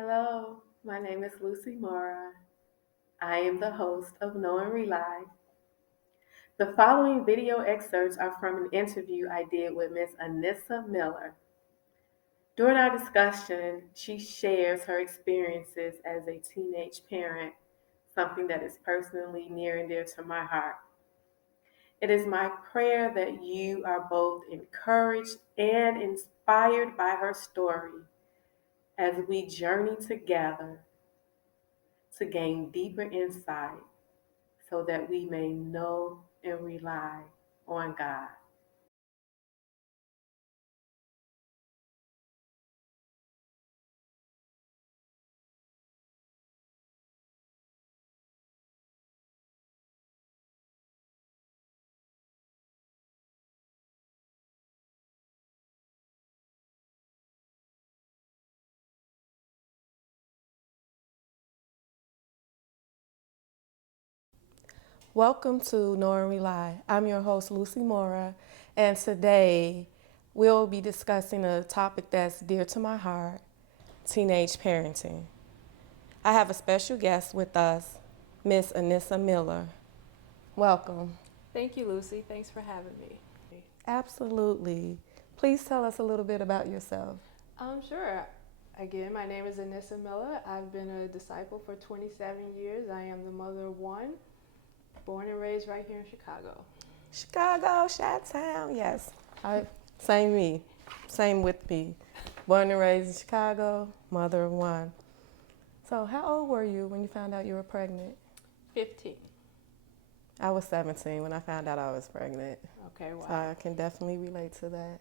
Hello, my name is Lucy Mora. I am the host of Know and Rely. The following video excerpts are from an interview I did with Miss Anissa Miller. During our discussion, she shares her experiences as a teenage parent, something that is personally near and dear to my heart. It is my prayer that you are both encouraged and inspired by her story as we journey together to gain deeper insight so that we may know and rely on God. Welcome to Know and Rely. I'm your host, Lucy Mora, and today we'll be discussing a topic that's dear to my heart, teenage parenting. I have a special guest with us, Miss Anissa Miller. Welcome. Thank you, Lucy. Thanks for having me. Absolutely. Please tell us a little bit about yourself. Sure. Again, my name is Anissa Miller. I've been a disciple for 27 years. I am the mother of one, born and raised right here in Chicago. Chicago, Chi-Town, yes. Same me, same with me. Born and raised in Chicago, mother of one. So how old were you when you found out you were pregnant? 15. I was 17 when I found out I was pregnant. Okay, wow. So I can definitely relate to that.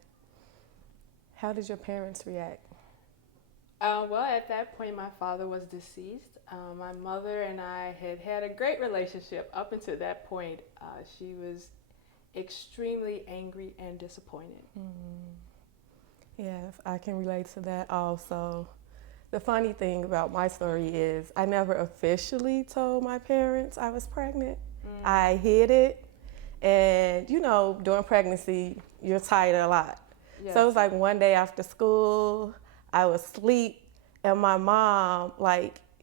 How did your parents react? Well, at that point, my father was deceased. My mother and I had had a great relationship up until that point. She was extremely angry and disappointed. Yes, I can relate to that also. The funny thing about my story is I never officially told my parents I was pregnant. I hid it. And, during pregnancy, you're tired a lot. Yes. So it was like one day after school, I was asleep, and my mom,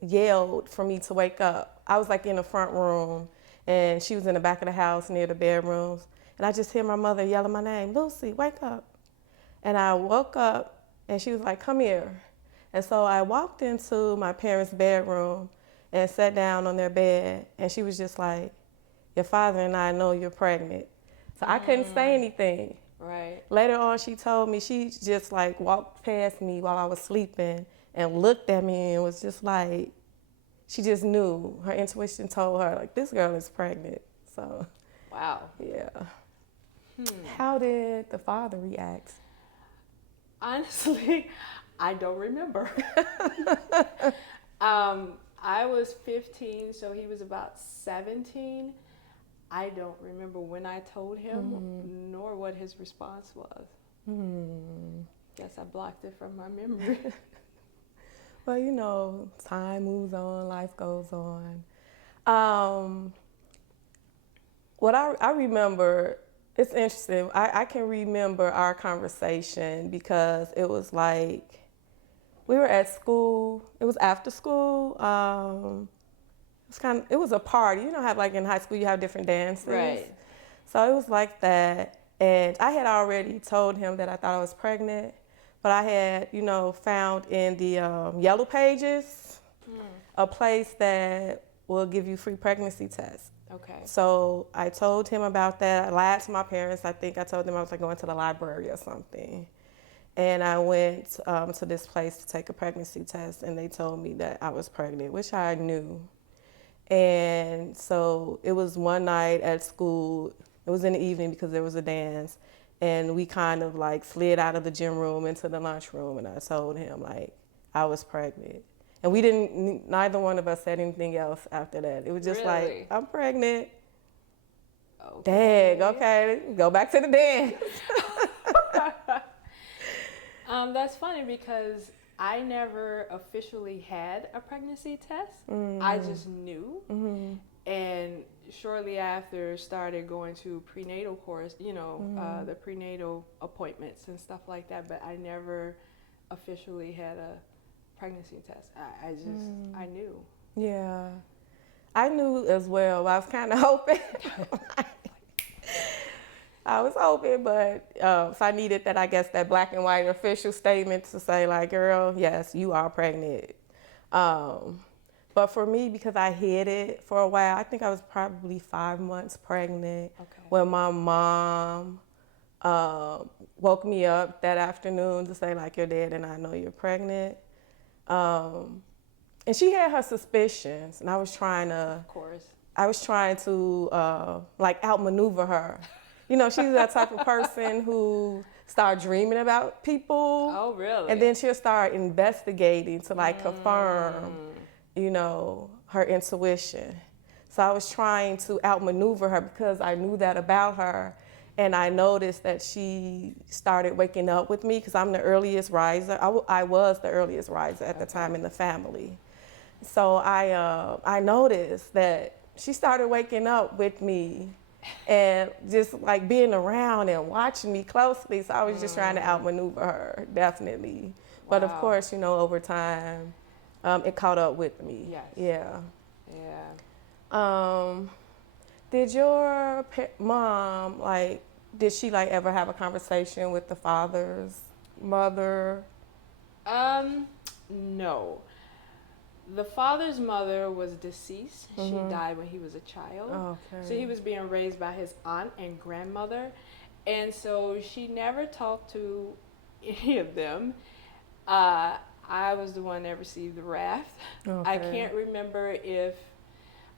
yelled for me to wake up. I was, in the front room, and she was in the back of the house near the bedrooms. And I just hear my mother yelling my name, Lucy, wake up. And I woke up, and she was like, come here. And so I walked into my parents' bedroom and sat down on their bed, and she was just like, your father and I know you're pregnant. So I couldn't say anything. Right. Later on, she told me, she just walked past me while I was sleeping and looked at me and was just like, she just knew. Her intuition told her, this girl is pregnant. So, Wow. yeah. How did the father react? Honestly, I don't remember. I was 15, so he was about 17. I don't remember when I told him, nor what his response was. Guess I blocked it from my memory. Well, time moves on, life goes on. What I remember, it's interesting. I can remember our conversation because it was we were at school. It was after school. It was a party. You know how in high school you have different dances. Right. So it was like that, and I had already told him that I thought I was pregnant, but I had found in the yellow pages a place that will give you free pregnancy tests. Okay. So I told him about that. I lied to my parents. I think I told them I was going to the library or something. And I went to this place to take a pregnancy test, and they told me that I was pregnant, which I knew. And so it was one night at school. It was in the evening because there was a dance. And we kind of slid out of the gym room into the lunchroom, and I told him I was pregnant. And neither one of us said anything else after that. It was just Really? I'm pregnant. Okay. Dang, okay, go back to the dance. That's funny because I never officially had a pregnancy test. I just knew. And shortly after started going to prenatal course, the prenatal appointments and stuff like that, but I never officially had pregnancy test. I knew. Yeah. I knew as well. I was kind of hoping. I was hoping, but so I needed that, I guess, that black and white official statement to say, like, girl, yes, you are pregnant. But for me, because I hid it for a while, I think I was probably 5 months pregnant when my mom woke me up that afternoon to say, like, you're dead and I know you're pregnant. And she had her suspicions, and I was trying to, Of course. like, outmaneuver her. You know, she's that type of person who start dreaming about people. Oh, really? And then she'll start investigating to, like, confirm, you know, her intuition. So I was trying to outmaneuver her because I knew that about her. And I noticed that she started waking up with me because I'm the earliest riser. I was the earliest riser at the time in the family. So I noticed that she started waking up with me and just like being around and watching me closely. So I was just trying to outmaneuver her, definitely. But of course, you know, over time, it caught up with me. Yes. Yeah. Yeah. Did your mom, like, did she like ever have a conversation with the father's mother? No. The father's mother was deceased. She died when he was a child. Okay. So he was being raised by his aunt and grandmother. And so she never talked to any of them. I was the one that received the wrath. Okay. I can't remember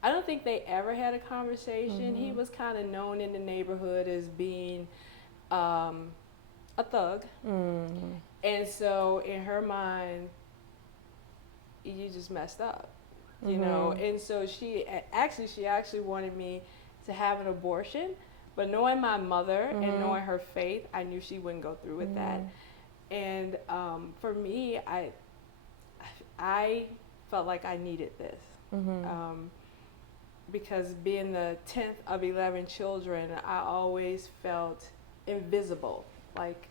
I don't think they ever had a conversation. He was kind of known in the neighborhood as being a thug. And so in her mind, you just messed up, you know? And so she actually wanted me to have an abortion, but knowing my mother and knowing her faith, I knew she wouldn't go through with that. And for me, I felt like I needed this. Because being the 10th of 11 children, I always felt invisible, like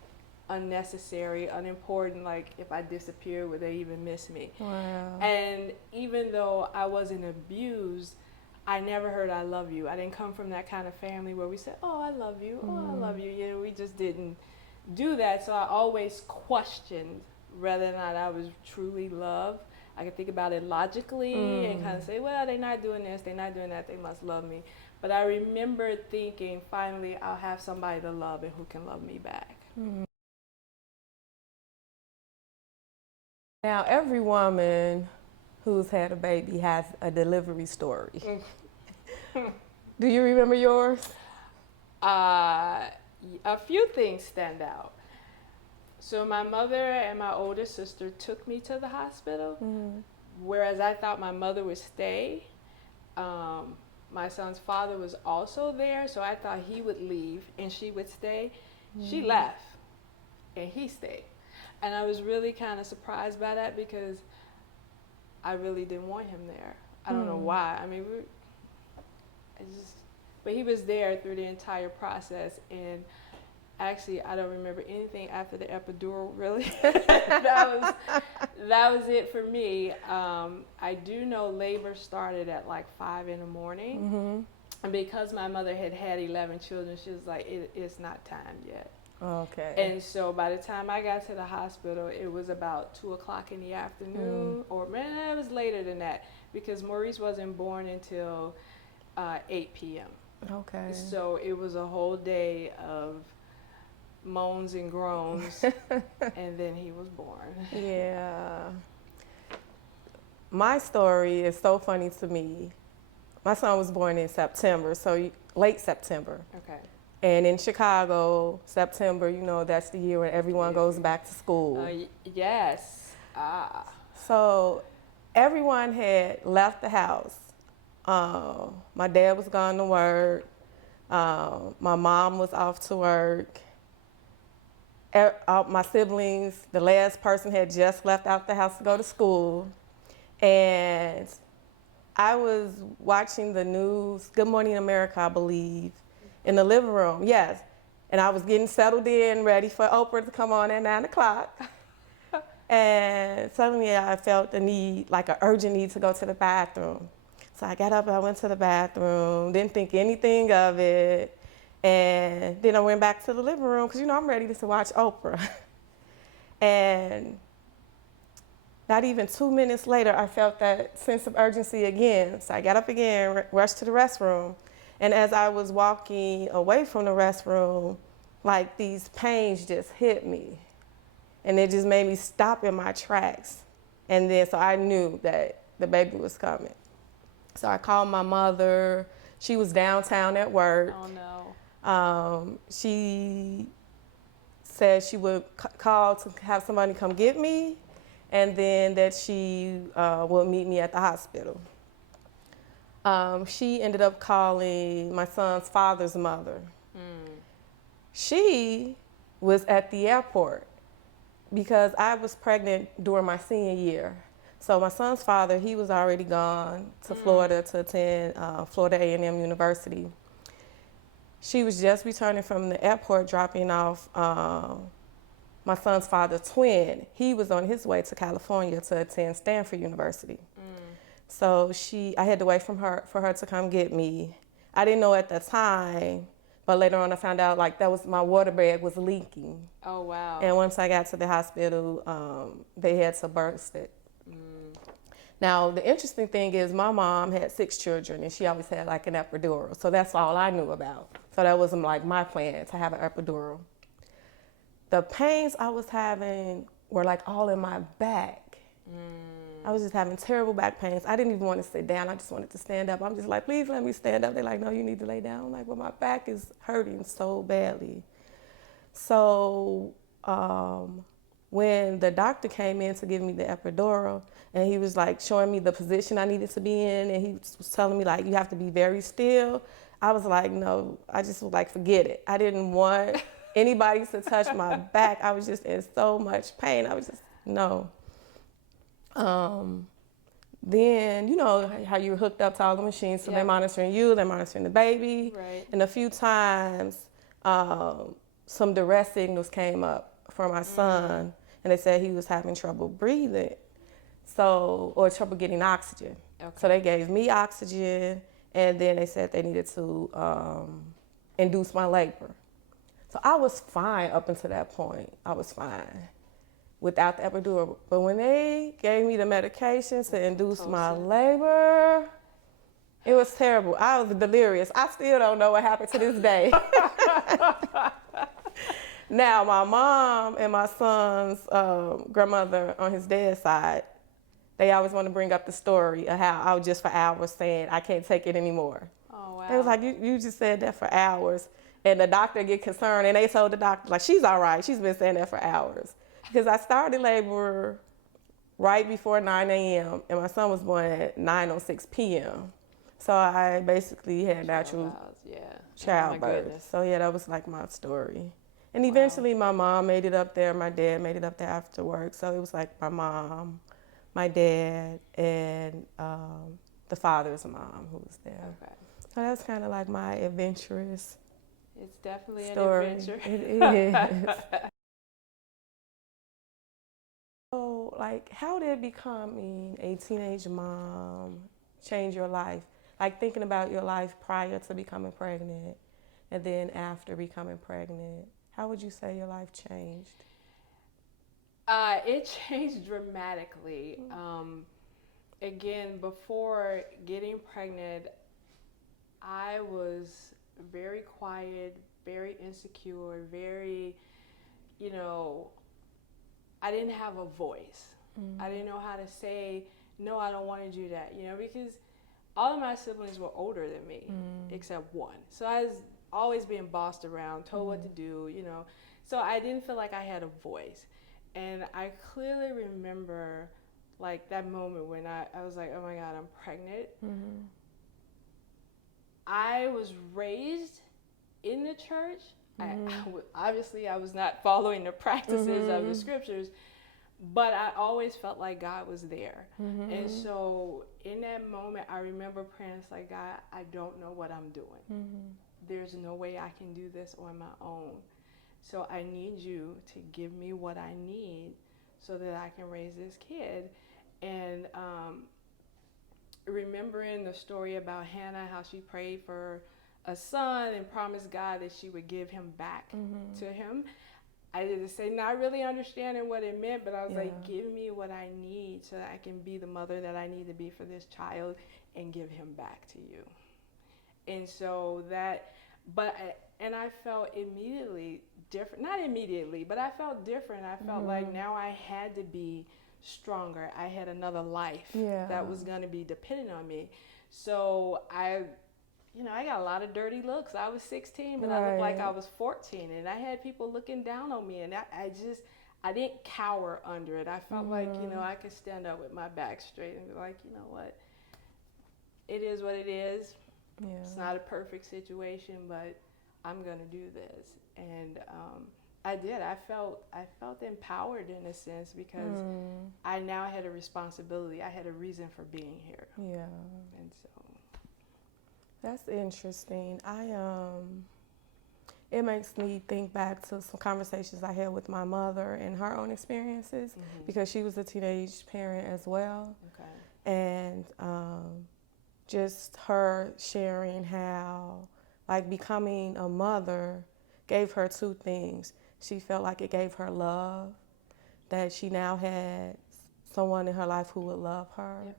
unnecessary, unimportant, like if I disappear, would they even miss me? Wow. And even though I wasn't abused, I never heard I love you. I didn't come from that kind of family where we said, oh, I love you, oh, I love you. You know, we just didn't do that. So I always questioned whether or not I was truly loved. I could think about it logically and kind of say, well, they're not doing this, they're not doing that, they must love me. But I remember thinking, finally, I'll have somebody to love and who can love me back. Now, every woman who's had a baby has a delivery story. Do you remember yours? A few things stand out. So my mother and my older sister took me to the hospital, whereas I thought my mother would stay. My son's father was also there, so I thought he would leave and she would stay. She left and he stayed. And I was really kind of surprised by that because I really didn't want him there. I don't know why. I mean, but he was there through the entire process. And actually, I don't remember anything after the epidural, really. that was it for me. I do know labor started at like 5 in the morning. And because my mother had 11 children, she was like, it's not time yet. Okay. And so by the time I got to the hospital, it was about 2 o'clock in the afternoon, or man, it was later than that because Maurice wasn't born until 8 p.m. Okay. So it was a whole day of moans and groans, and then he was born. Yeah. My story is so funny to me. My son was born in September, so late September. Okay. And in Chicago, September, you know, that's the year when everyone goes back to school. Yes. So everyone had left the house. My dad was gone to work. My mom was off to work. My siblings, the last person had just left out the house to go to school. And I was watching the news, Good Morning America, I believe, in the living room, yes. And I was getting settled in, ready for Oprah to come on at 9 o'clock. And suddenly I felt the need, like an urgent need to go to the bathroom. So I got up and I went to the bathroom, didn't think anything of it. And then I went back to the living room because, I'm ready to watch Oprah. And not even 2 minutes later, I felt that sense of urgency again. So I got up again, rushed to the restroom. And as I was walking away from the restroom, like these pains just hit me. And it just made me stop in my tracks. And then so I knew that the baby was coming. So I called my mother. She was downtown at work. Oh no. She said she would call to have somebody come get me, and then that she would meet me at the hospital. She ended up calling my son's father's mother. She was at the airport because I was pregnant during my senior year. So my son's father, he was already gone to Florida to attend Florida A&M University. She was just returning from the airport dropping off my son's father's twin. He was on his way to California to attend Stanford University. So I had to wait for her to come get me. I didn't know at the time, but later on I found out like my water bag was leaking. Oh wow. And once I got to the hospital, they had to burst it. Now, the interesting thing is my mom had 6 children and she always had like an epidural. So that's all I knew about. So that wasn't like my plan to have an epidural. The pains I was having were like all in my back. I was just having terrible back pains. I didn't even want to sit down. I just wanted to stand up. I'm just like, please let me stand up. They're like, no, you need to lay down. I'm like, well, my back is hurting so badly. So when the doctor came in to give me the epidural, and he was like showing me the position I needed to be in, and he was telling me like, you have to be very still. I was like, no, I just was like, forget it. I didn't want anybody to touch my back. I was just in so much pain. I was just, no. Then, how you're hooked up to all the machines, so they're monitoring you, they're monitoring the baby. Right. And a few times, some duress signals came up for my son, and they said he was having trouble breathing, or trouble getting oxygen. Okay. So they gave me oxygen, and then they said they needed to induce my labor. So I was fine up until that point. I was fine without the epidural. But when they gave me the medication to induce my labor, it was terrible. I was delirious. I still don't know what happened to this day. Now, my mom and my son's grandmother on his dad's side, they always want to bring up the story of how I was just for hours saying, I can't take it anymore. Oh, wow. They was like, you just said that for hours. And the doctor get concerned, and they told the doctor, like, she's all right. She's been saying that for hours. Because I started labor right before 9 a.m., and my son was born at 9:06 p.m. So I basically had natural childbirth. So yeah, that was like my story. And eventually my mom made it up there, my dad made it up there after work. So it was like my mom, my dad, and the father's mom who was there. Okay. So that's kind of like my adventurous It's definitely story. an adventure. It is. So, like, how did becoming a teenage mom change your life? Like, thinking about your life prior to becoming pregnant and then after becoming pregnant, how would you say your life changed? It changed dramatically. Again, before getting pregnant, I was very quiet, very insecure, very, I didn't have a voice. I didn't know how to say, no, I don't want to do that, because all of my siblings were older than me, except one. So I was always being bossed around, told what to do, So I didn't feel like I had a voice. And I clearly remember like that moment when I was like, oh my God, I'm pregnant. I was raised in the church. Obviously, I was not following the practices of the scriptures, but I always felt like God was there. And so in that moment, I remember praying, it's like, God, I don't know what I'm doing. There's no way I can do this on my own. So I need you to give me what I need so that I can raise this kid. And remembering the story about Hannah, how she prayed for a son and promised God that she would give him back to him. I didn't say not really understanding what it meant, but I was like, give me what I need so that I can be the mother that I need to be for this child and give him back to you. And so and I felt immediately different, not immediately, but I felt different. I felt like now I had to be stronger. I had another life that was going to be dependent on me. So I got a lot of dirty looks. I was 16, but I looked like I was 14, and I had people looking down on me, and I didn't cower under it. I felt like, I could stand up with my back straight and be like, you know what? It is what it is. Yeah. It's not a perfect situation, but I'm going to do this. And I did. I felt empowered in a sense because I now had a responsibility. I had a reason for being here. Yeah. And so that's interesting. It makes me think back to some conversations I had with my mother and her own experiences because she was a teenage parent as well. Okay. And just her sharing how, like, becoming a mother gave her two things. She felt like it gave her love, that she now had someone in her life who would love her. Yep.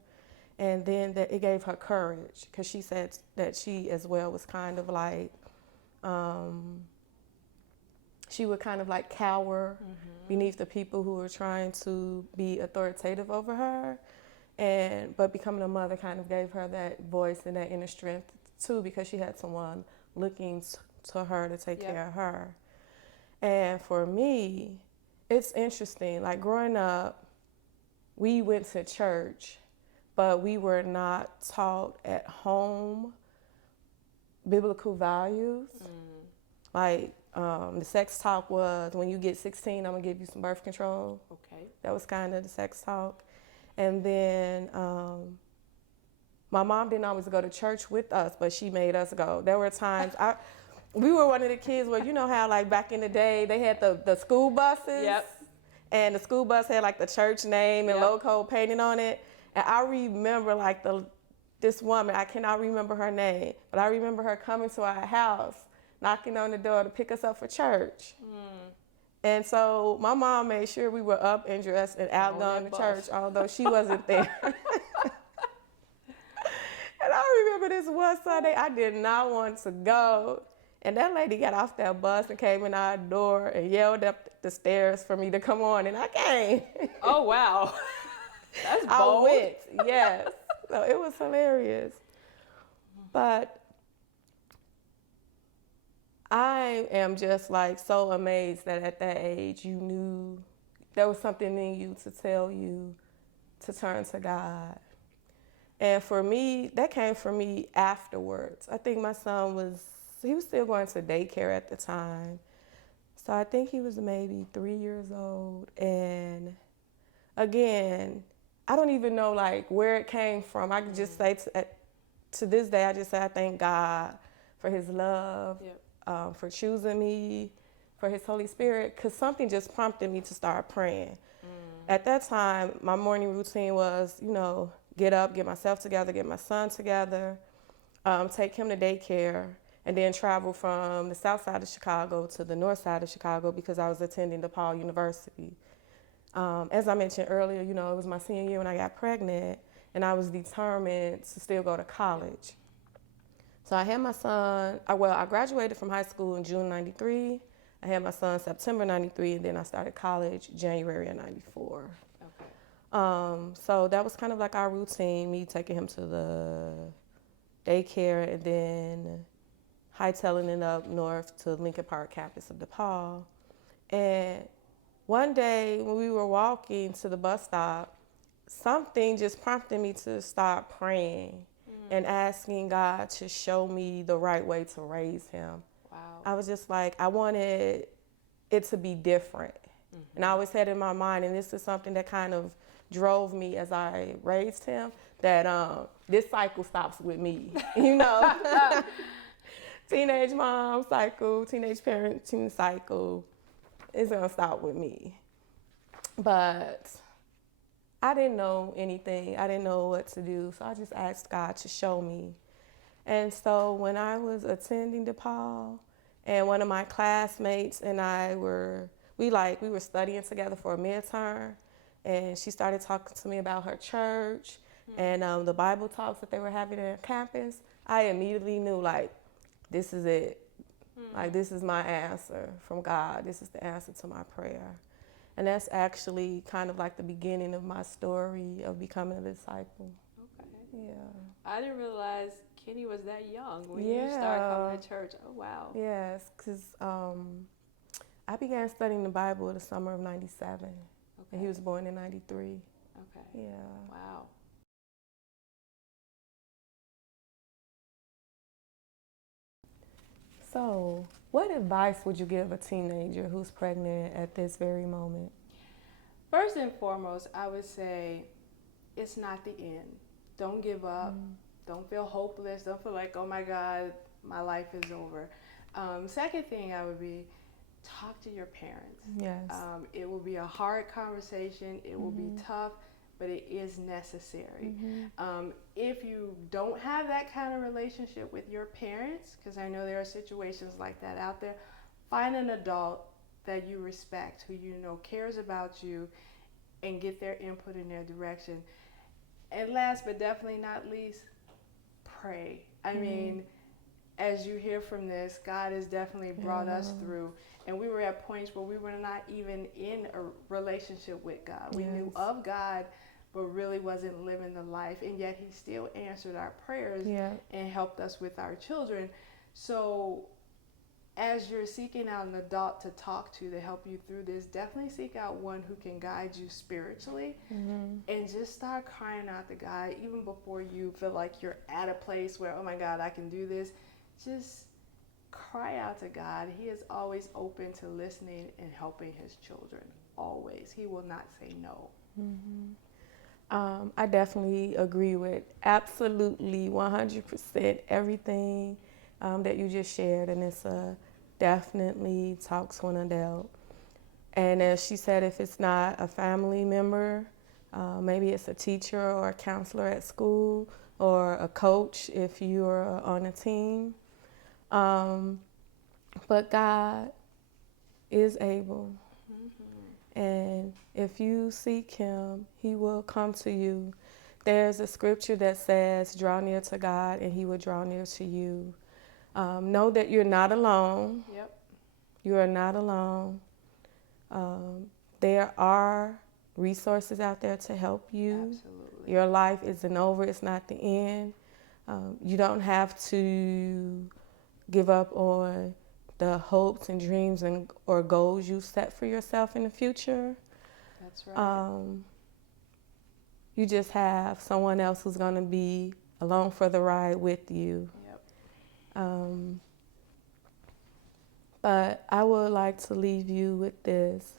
And then that it gave her courage, because she said that she as well was kind of like, she would kind of like cower beneath the people who were trying to be authoritative over her. But becoming a mother kind of gave her that voice and that inner strength too, because she had someone looking to her to take care of her. And for me, it's interesting. Like growing up, we went to church, but we were not taught at home biblical values. Like the sex talk was, when you get 16, I'm gonna give you some birth control. Okay. That was kind of the sex talk. And then my mom didn't always go to church with us, but she made us go. There were times we were one of the kids where, you know how like back in the day they had the school buses? Yep. And the school bus had like the church name and logo painted on it. And I remember like this woman, I cannot remember her name, but I remember her coming to our house, knocking on the door to pick us up for church. And so my mom made sure we were up and dressed and out going to church, although she wasn't there. And I remember this one Sunday, I did not want to go. And that lady got off that bus and came in our door and yelled up the stairs for me to come on, and I came. Oh, wow. That's bold. I went, yes. So it was hilarious. But I am just like so amazed that at that age you knew there was something in you to tell you to turn to God. And for me, that came for me afterwards. I think my son was still going to daycare at the time. So I think he was maybe 3 years old. And again, I don't even know like where it came from. I could just say to this day, I just say I thank God for his love. Yep. For choosing me, for his Holy Spirit, because something just prompted me to start praying. At that time, my morning routine was, get up, get myself together, get my son together, take him to daycare, and then travel from the south side of Chicago to the north side of Chicago because I was attending DePaul University. As I mentioned earlier, it was my senior year when I got pregnant, and I was determined to still go to college. So I had my son, I graduated from high school in June 93. I had my son September 93, and then I started college January of 94. Okay. So that was kind of like our routine, me taking him to the daycare and then hightailing it up north to Lincoln Park campus of DePaul. And one day when we were walking to the bus stop, something just prompted me to start praying and asking God to show me the right way to raise him. Wow. I was just like, I wanted it to be different. And I always had in my mind, and this is something that kind of drove me as I raised him, that this cycle stops with me, Teenage mom cycle, teenage parenting cycle is gonna stop with me. But I didn't know anything. I didn't know what to do. So I just asked God to show me. And so when I was attending DePaul, and one of my classmates and we were studying together for a midterm, and she started talking to me about her church and the Bible talks that they were having on campus. I immediately knew, like, this is it. Like, this is my answer from God. This is the answer to my prayer. And that's actually kind of like the beginning of my story of becoming a disciple. Okay. Yeah. I didn't realize Kenny was that young when you started coming to church. Oh, wow. Yes, because I began studying the Bible in the summer of 97. Okay. And he was born in 93. Okay. Yeah. Wow. So, what advice would you give a teenager who's pregnant at this very moment? First and foremost, I would say it's not the end. Don't give up. Don't feel hopeless. Don't feel like, oh my God, my life is over. Second thing I would be, talk to your parents. Yes. It will be a hard conversation. It will be tough, but it is necessary. If you don't have that kind of relationship with your parents, because I know there are situations like that out there, find an adult that you respect, who you know cares about you, and get their input in their direction. And last but definitely not least, pray. I mean, as you hear from this, God has definitely brought us through. And we were at points where we were not even in a relationship with God. We knew of God, but really wasn't living the life. And yet he still answered our prayers and helped us with our children. So as you're seeking out an adult to talk to help you through this, definitely seek out one who can guide you spiritually, and just start crying out to God even before you feel like you're at a place where, oh my God, I can do this. Just cry out to God. He is always open to listening and helping his children. Always. He will not say no. I definitely agree with absolutely 100% everything that you just shared, and it's definitely talk to an adult. And as she said, if it's not a family member, maybe it's a teacher or a counselor at school or a coach if you're on a team. But God is able. And if you seek him, he will come to you. There's a scripture that says, draw near to God and he will draw near to you. Know that you're not alone. Yep. You are not alone. There are resources out there to help you. Absolutely. Your life isn't over. It's not the end. You don't have to give up on the hopes and dreams or goals you set for yourself in the future. That's right. You just have someone else who's going to be along for the ride with you. Yep. But I would like to leave you with this.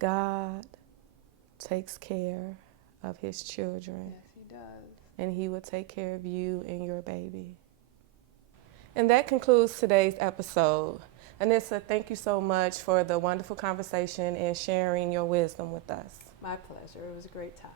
God takes care of his children. Yes, he does. And he will take care of you and your baby. And that concludes today's episode. Anissa, thank you so much for the wonderful conversation and sharing your wisdom with us. My pleasure. It was a great time.